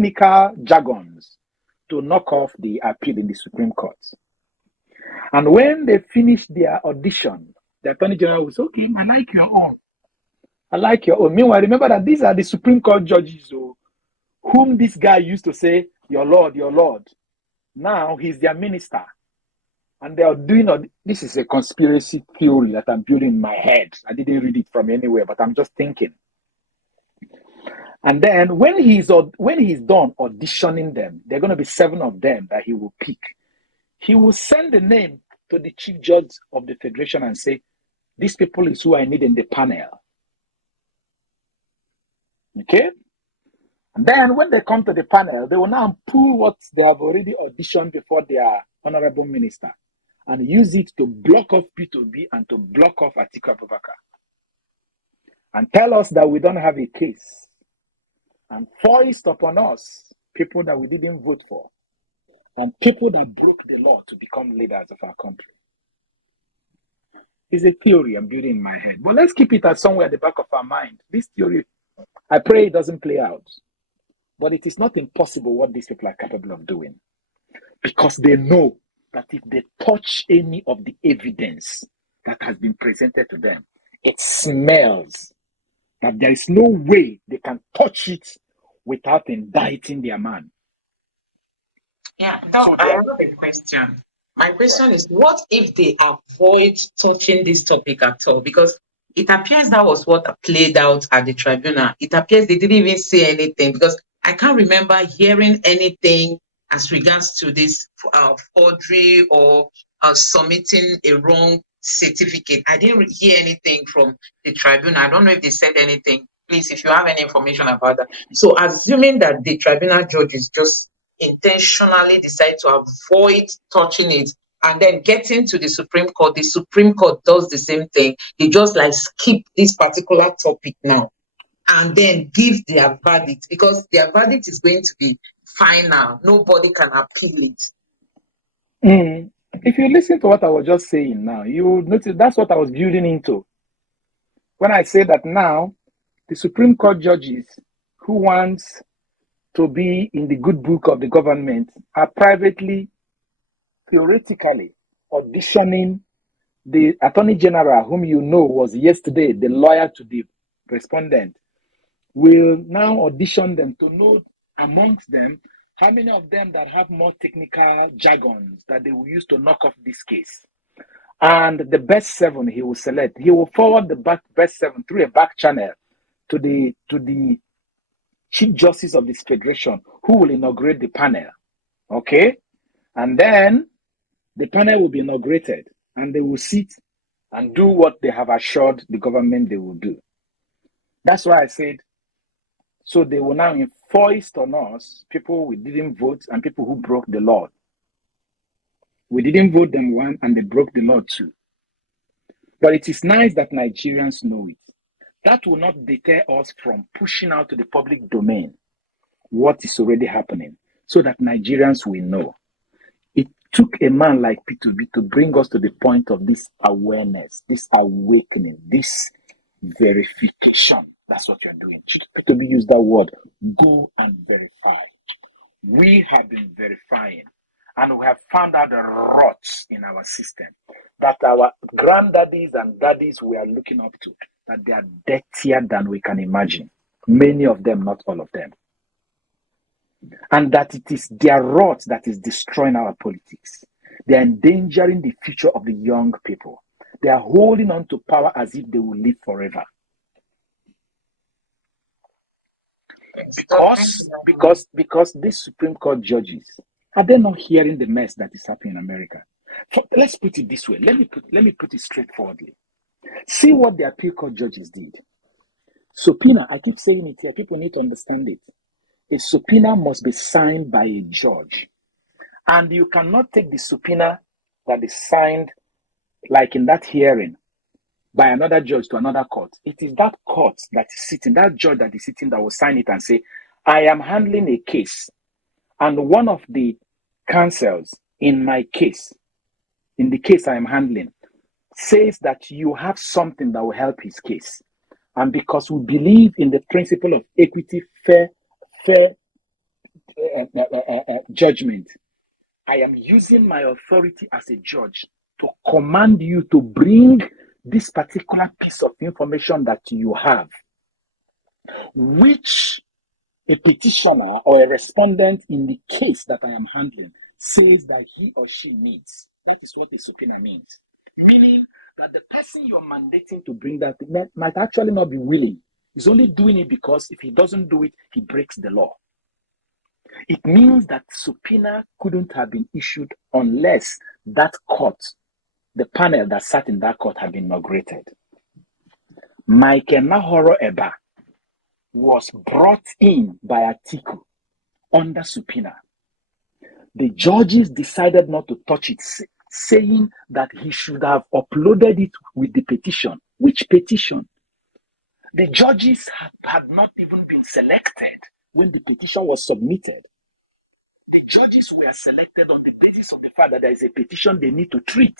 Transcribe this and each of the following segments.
technical jargons to knock off the appeal in the Supreme Court. And when they finished their audition, the Attorney General was, okay, I like your own. I like your own. Meanwhile, remember that these are the Supreme Court judges whom this guy used to say, your Lord, your Lord. Now he's their minister. And they are doing, this is a conspiracy theory that I'm building in my head. I didn't read it from anywhere, but I'm just thinking. And then when he's done auditioning them, there are going to be 7 of them that he will pick. He will send the name to the chief judge of the federation and say, these people is who I need in the panel. Okay? And then when they come to the panel, they will now pull what they have already auditioned before their honorable minister and use it to block off Peter Obi and to block off Atiku Abubakar. And tell us that we don't have a case. And foist upon us people that we didn't vote for. And people that broke the law to become leaders of our country. It's a theory I'm building in my head. But let's keep it at somewhere at the back of our mind. This theory, I pray it doesn't play out. But it is not impossible what these people are capable of doing. Because they know that if they touch any of the evidence that has been presented to them, it smells that there is no way they can touch it without indicting their man. Yeah, Doc, I have a question. My question is, what if they avoid touching this topic at all? Because it appears that was what played out at the tribunal. It appears they didn't even say anything, because I can't remember hearing anything as regards to this forgery or submitting a wrong certificate. I didn't hear anything from the tribunal. I don't know if they said anything. Please, if you have any information about that. So assuming that the tribunal judges just intentionally decide to avoid touching it and then getting to the Supreme Court does the same thing. They just like skip this particular topic now and then give their verdict, because their verdict is going to be final. Nobody can appeal it. If you listen to what I was just saying now, you will notice that's what I was building into. When I say that now, the Supreme Court judges who wants to be in the good book of the government are privately, theoretically, auditioning the Attorney General, whom you know was yesterday the lawyer to the respondent, will now audition them to know amongst them how many of them that have more technical jargons that they will use to knock off this case. And the best 7 he will select. He will forward the best 7 through a back channel to the Chief Justice of this Federation, who will inaugurate the panel. Okay? And then the panel will be inaugurated and they will sit and do what they have assured the government they will do. That's why I said, so they will now foist on us people who didn't vote and people who broke the law. We didn't vote them 1 and they broke the law 2. But it is nice that Nigerians know it. That will not deter us from pushing out to the public domain what is already happening so that Nigerians will know. It took a man like Peter Obi to bring us to the point of this awareness, this awakening, this verification. That's what you're doing. Peter Obi used that word, go and verify. We have been verifying and we have found out the rots in our system that our granddaddies and daddies we are looking up to, that they are dirtier than we can imagine. Many of them, not all of them. And that it is their rot that is destroying our politics. They are endangering the future of the young people. They are holding on to power as if they will live forever. Because these Supreme Court judges, are they not hearing the mess that is happening in America? Let's put it this way. Let me put it straightforwardly. See what the appeal court judges did. Subpoena, I keep saying it here, people need to understand it. A subpoena must be signed by a judge. And you cannot take the subpoena that is signed, like in that hearing, by another judge to another court. It is that court that is sitting, that judge that is sitting, that will sign it and say, I am handling a case. And one of the counsels in my case, in the case I am handling, says that you have something that will help his case. And because we believe in the principle of equity, fair judgment. I am using my authority as a judge to command you to bring this particular piece of information that you have, which a petitioner or a respondent in the case that I am handling says that he or she needs. That is what a subpoena means. Meaning that the person you're mandating to bring that might actually not be willing. He's only doing it because if he doesn't do it, he breaks the law. It means that subpoena couldn't have been issued unless that court, the panel that sat in that court, had been inaugurated. Mike Nahoro Eba was brought in by Atiku under subpoena. The judges decided not to touch it, saying that he should have uploaded it with the petition. Which petition? The judges had not even been selected when the petition was submitted. The judges were selected on the basis of the fact that there is a petition they need to treat.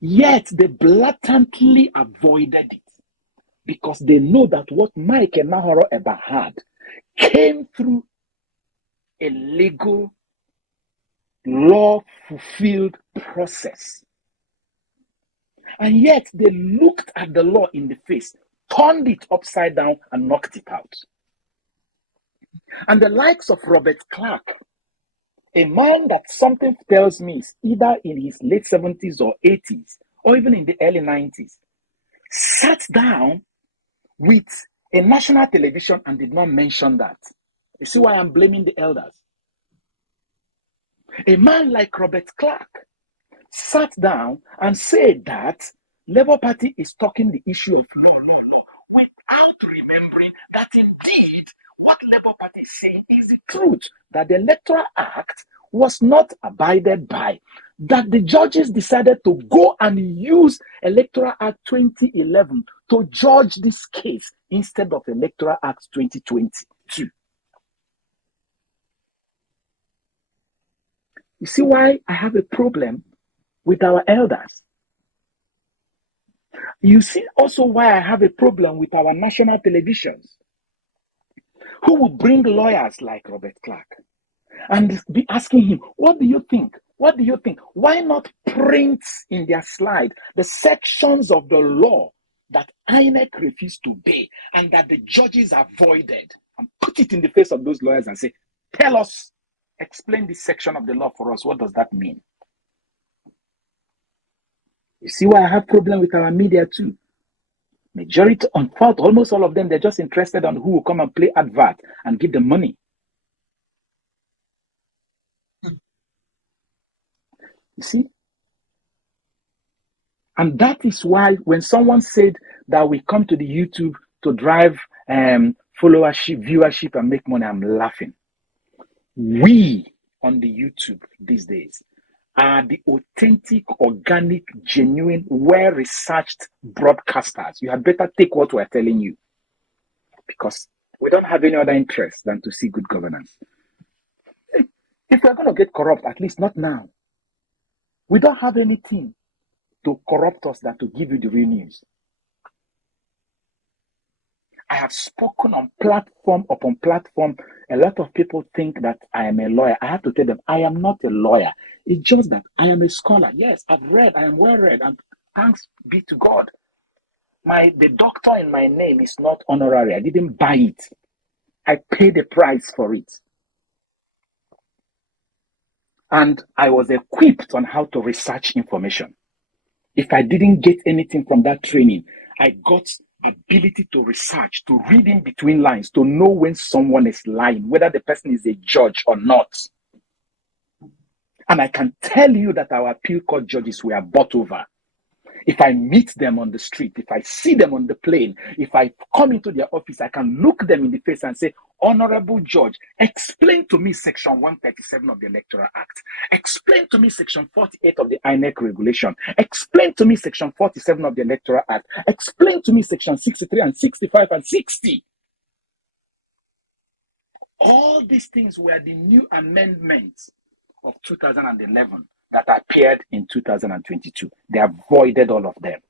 Yet they blatantly avoided it because they know that what Mike Nahoro Eba had came through a legal, law-fulfilled process. And yet they looked at the law in the face, turned it upside down, and knocked it out. And the likes of Robert Clark, a man that something tells me is either in his late 70s or 80s, or even in the early 90s, sat down with a national television and did not mention that. You see why I'm blaming the elders? A man like Robert Clark sat down and said that Labour Party is talking the issue of law, without remembering that indeed what Labour Party is saying is the truth, that the Electoral Act was not abided by, that the judges decided to go and use Electoral Act 2011 to judge this case instead of Electoral Act 2022. You see why I have a problem with our elders? You see also why I have a problem with our national televisions, who will bring lawyers like Robert Clark and be asking him, what do you think? What do you think? Why not print in their slide the sections of the law that INEC refused to obey and that the judges avoided, and put it in the face of those lawyers and say, tell us, explain this section of the law for us. What does that mean? You see why I have problem with our media too. Majority, on fault, almost all of them, they're just interested on who will come and play advert and give them money. You see? And that is why when someone said that we come to the YouTube to drive followership, viewership, and make money, I'm laughing. We on the YouTube these days are the authentic, organic, genuine, well-researched broadcasters. You had better take what we're telling you, because we don't have any other interest than to see good governance. If we're going to get corrupt, at least not now. We don't have anything to corrupt us than to give you the real news. I have spoken on platform upon platform. A lot of people think that I am a lawyer. I have to tell them I am not a lawyer. It's just that I am a scholar. Yes, I've read. I am well read. And thanks be to God. The doctor in my name is not honorary. I didn't buy it. I paid the price for it. And I was equipped on how to research information. If I didn't get anything from that training, I got ability to research, to read in between lines, to know when someone is lying, whether the person is a judge or not. And I can tell you that our appeal court judges were bought over. If I meet them on the street, if I see them on the plane, if I come into their office, I can look them in the face and say, Honorable Judge, explain to me Section 137 of the Electoral Act. Explain to me Section 48 of the INEC regulation. Explain to me Section 47 of the Electoral Act. Explain to me Section 63 and 65 and 60. All these things were the new amendments of 2011 that appeared in 2022. They avoided all of them.